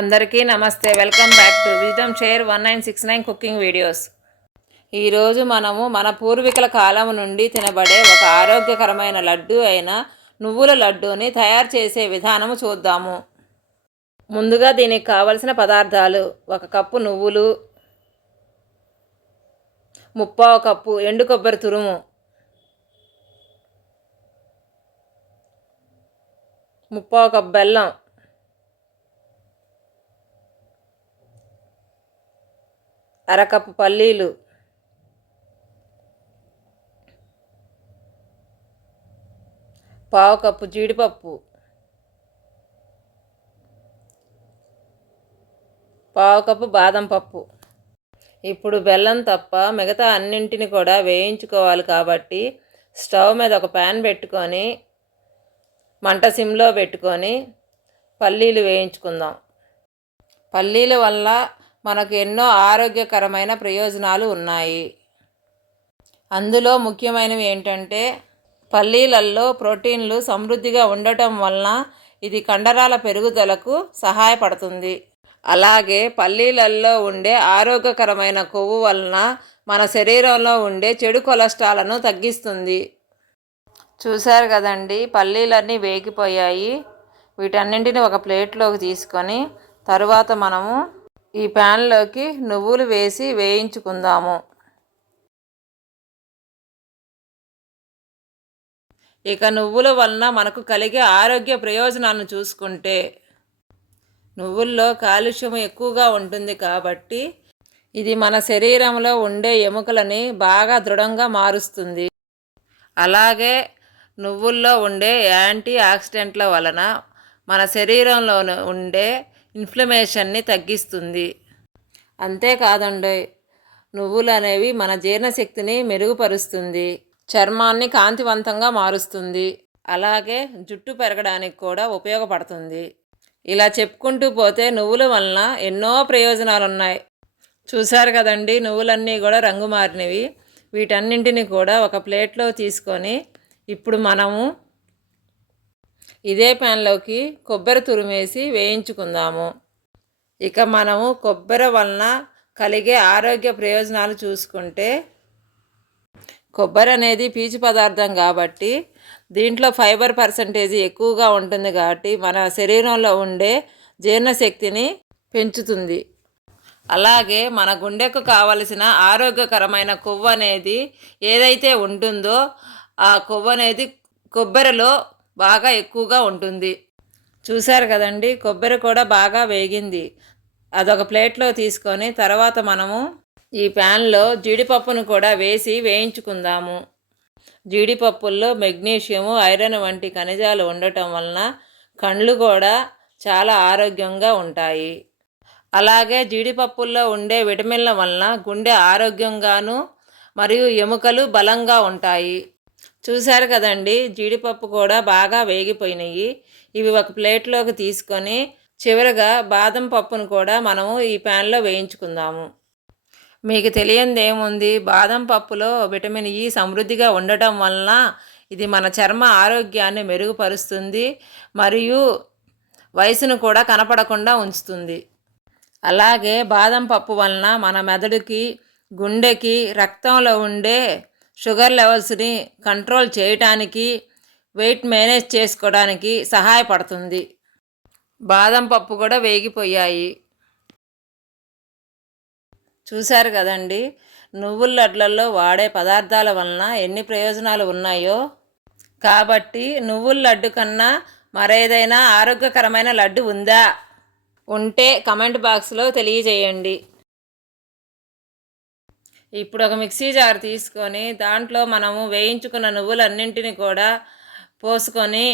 అందరికీ నమస్తే. Welcome back to wisdom share 1969 cooking videos. ఈరోజు మనము మన పూర్వీకుల కాలం నుండి తినబడే ఒక ఆరోగ్యకరమైన లడ్డు అయిన నువ్వుల లడ్డూని తయారు చేసే విధానము చూద్దాము. ముందుగా దీనికి కావలసిన పదార్థాలు: 1 కప్పు నువ్వులు, 1/2 కప్పు ఎండు కొబ్బరి తురుము, 1/2 కప్పు బెల్లం, అరకప్పు పల్లీలు, పావు కప్పు జీడిపప్పు, పావు కప్పు బాదం పప్పు. ఇప్పుడు బెల్లం తప్ప మిగతా అన్నింటిని కూడా వేయించుకోవాలి కాబట్టి స్టవ్ మీద ఒక ప్యాన్ పెట్టుకొని మంట సిమ్లో పెట్టుకొని పల్లీలు వేయించుకుందాం. పల్లీల వల్ల మనకు ఎన్నో ఆరోగ్యకరమైన ప్రయోజనాలు ఉన్నాయి. అందులో ముఖ్యమైనవి ఏంటంటే పల్లీలలో ప్రోటీన్లు సమృద్ధిగా ఉండటం వలన ఇది కండరాల పెరుగుదలకు సహాయపడుతుంది. అలాగే పల్లీలలో ఉండే ఆరోగ్యకరమైన కొవ్వు వలన మన శరీరంలో ఉండే చెడు కొలెస్ట్రాల్ను తగ్గిస్తుంది. చూశారు కదండి, పల్లీలన్నీ వేగిపోయాయి. వీటన్నింటిని ఒక ప్లేట్లోకి తీసుకొని తరువాత మనము ఈ ప్యాన్లోకి నువ్వులు వేసి వేయించుకుందాము. ఇక నువ్వుల వలన మనకు కలిగే ఆరోగ్య ప్రయోజనాలను చూసుకుంటే నువ్వుల్లో కాల్షియం ఎక్కువగా ఉంటుంది కాబట్టి ఇది మన శరీరంలో ఉండే ఎముకలని బాగా దృఢంగా మారుస్తుంది. అలాగే నువ్వుల్లో ఉండే యాంటీ ఆక్సిడెంట్ల వలన మన శరీరంలో ఉండే ఇన్ఫ్లమేషన్ని తగ్గిస్తుంది. అంతేకాదండి, నువ్వులు అనేవి మన జీర్ణశక్తిని మెరుగుపరుస్తుంది, చర్మాన్ని కాంతివంతంగా మారుస్తుంది, అలాగే జుట్టు పెరగడానికి కూడా ఉపయోగపడుతుంది. ఇలా చెప్పుకుంటూ పోతే నువ్వుల వలన ఎన్నో ప్రయోజనాలు ఉన్నాయి. చూశారు కదండి, నువ్వులన్నీ కూడా రంగు మారినవి. వీటన్నింటిని కూడా ఒక ప్లేట్లో తీసుకొని ఇప్పుడు మనము ఇదే ప్యాన్లోకి కొబ్బరి తురిమేసి వేయించుకుందాము. ఇక మనము కొబ్బరి వలన కలిగే ఆరోగ్య ప్రయోజనాలు చూసుకుంటే కొబ్బరి అనేది పీచు పదార్థం కాబట్టి దీంట్లో ఫైబర్ పర్సంటేజ్ ఎక్కువగా ఉంటుంది కాబట్టి మన శరీరంలో ఉండే జీర్ణశక్తిని పెంచుతుంది. అలాగే మన గుండెకు కావలసిన ఆరోగ్యకరమైన కొవ్వు అనేది ఏదైతే ఉంటుందో ఆ కొవ్వు అనేది కొబ్బరిలో బాగా ఎక్కువగా ఉంటుంది. చూశారు కదండి, కొబ్బరి కూడా బాగా వేగింది. అదొక ప్లేట్లో తీసుకొని తర్వాత మనము ఈ ప్యాన్లో జీడిపప్పును కూడా వేసి వేయించుకుందాము. జీడిపప్పుల్లో మెగ్నీషియము, ఐరన్ వంటి ఖనిజాలు ఉండటం వలన కళ్ళు కూడా చాలా ఆరోగ్యంగా ఉంటాయి. అలాగే జీడిపప్పుల్లో ఉండే విటమిన్ల వలన గుండె ఆరోగ్యంగాను మరియు ఎముకలు బలంగా ఉంటాయి. చూశారు కదండి, జీడిపప్పు కూడా బాగా వేగిపోయినాయి. ఇవి ఒక ప్లేట్లోకి తీసుకొని చివరగా బాదం పప్పును కూడా మనము ఈ ప్యాన్లో వేయించుకుందాము. మీకు తెలియంది ఏముంది, బాదం పప్పులో విటమిన్ ఇ సమృద్ధిగా ఉండటం వలన ఇది మన చర్మ ఆరోగ్యాన్ని మెరుగుపరుస్తుంది మరియు వయసును కూడా కనపడకుండా ఉంచుతుంది. అలాగే బాదం పప్పు వలన మన మెదడుకి, గుండెకి, రక్తంలో ఉండే షుగర్ లెవెల్స్ని కంట్రోల్ చేయటానికి, వెయిట్ మేనేజ్ చేసుకోవడానికి సహాయపడుతుంది. బాదం పప్పు కూడా వేగిపోయాయి. చూశారు కదండి, నువ్వుల లడ్లలో వాడే పదార్థాల వలన ఎన్ని ప్రయోజనాలు ఉన్నాయో. కాబట్టి నువ్వుల లడ్డు కన్నా మరేదైనా ఆరోగ్యకరమైన లడ్డు ఉందా? ఉంటే కమెంట్ బాక్స్లో తెలియజేయండి. ఇప్పుడు ఒక మిక్సీ జార్ తీసుకొని దాంట్లో మనము వేయించుకున్న నువ్వులన్నింటినీ కూడా పోసుకొని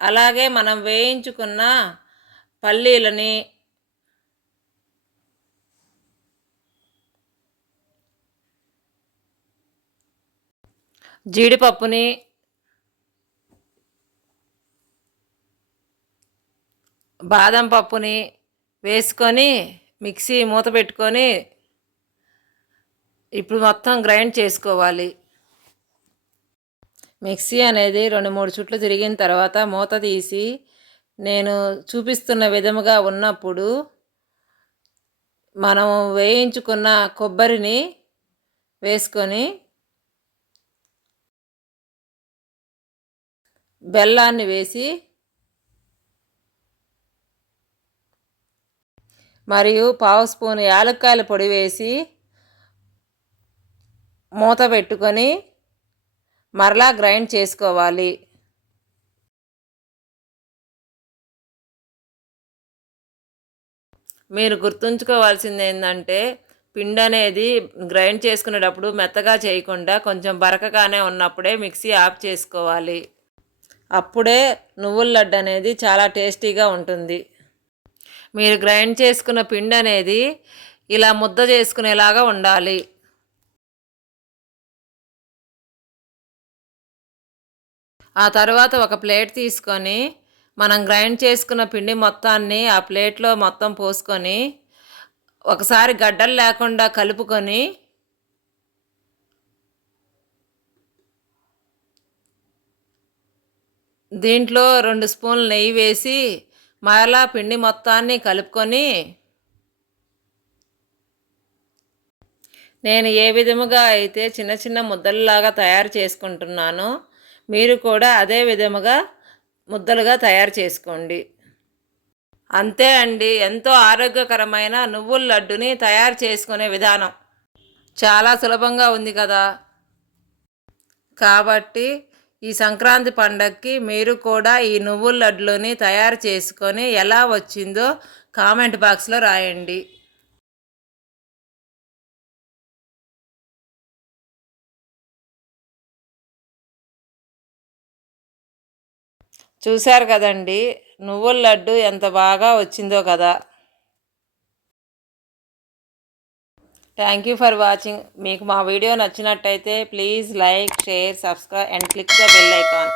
అలాగే మనం వేయించుకున్న పల్లీలని, జీడిపప్పుని, బాదం పప్పుని వేసుకొని మిక్సీ మూత పెట్టుకొని ఇప్పుడు మొత్తం గ్రైండ్ చేసుకోవాలి. మిక్సీ అనేది 2-3 చుట్లు తిరిగిన తర్వాత మూత తీసి నేను చూపిస్తున్న విధముగా ఉన్నప్పుడు మనం వేయించుకున్న కొబ్బరిని వేసుకొని బెల్లాన్ని వేసి మరియు 1/2 స్పూన్ యాలక్కాయల పొడి వేసి మూత పెట్టుకొని మరలా గ్రైండ్ చేసుకోవాలి. మీరు గుర్తుంచుకోవాల్సింది ఏంటంటే పిండి అనేది గ్రైండ్ చేసుకునేటప్పుడు మెత్తగా చేయకుండా కొంచెం బరకగానే ఉన్నప్పుడే మిక్సీ ఆఫ్ చేసుకోవాలి. అప్పుడే నువ్వుల లడ్డు అనేది చాలా టేస్టీగా ఉంటుంది. మీరు గ్రైండ్ చేసుకున్న పిండి అనేది ఇలా ముద్ద చేసుకునేలాగా ఉండాలి. ఆ తర్వాత ఒక ప్లేట్ తీసుకొని మనం గ్రైండ్ చేసుకున్న పిండి మొత్తాన్ని ఆ ప్లేట్లో మొత్తం పోసుకొని ఒకసారి గడ్డలు లేకుండా కలుపుకొని దీంట్లో 2 స్పూన్లు నెయ్యి వేసి మరలా పిండి మొత్తాన్ని కలుపుకొని నేను ఏ విధముగా అయితే చిన్న చిన్న ముద్దలలాగా తయారు చేసుకుంటున్నానో మీరు కూడా అదే విధముగా ముద్దలుగా తయారు చేసుకోండి. అంతే అండి, ఎంతో ఆరోగ్యకరమైన నువ్వుల లడ్డుని తయారు చేసుకునే విధానం చాలా సులభంగా ఉంది కదా. కాబట్టి ఈ సంక్రాంతి పండగకి మీరు కూడా ఈ నువ్వుల లడ్డుని తయారు చేసుకొని ఎలా వచ్చిందో కామెంట్ బాక్స్లో రాయండి. చూశారు కదండి, నువ్వుల లడ్డు ఎంత బాగా వచ్చిందో కదా. Thank you for watching. మీకు మా వీడియో నచ్చినట్టయితే please like, share, subscribe and click the bell icon.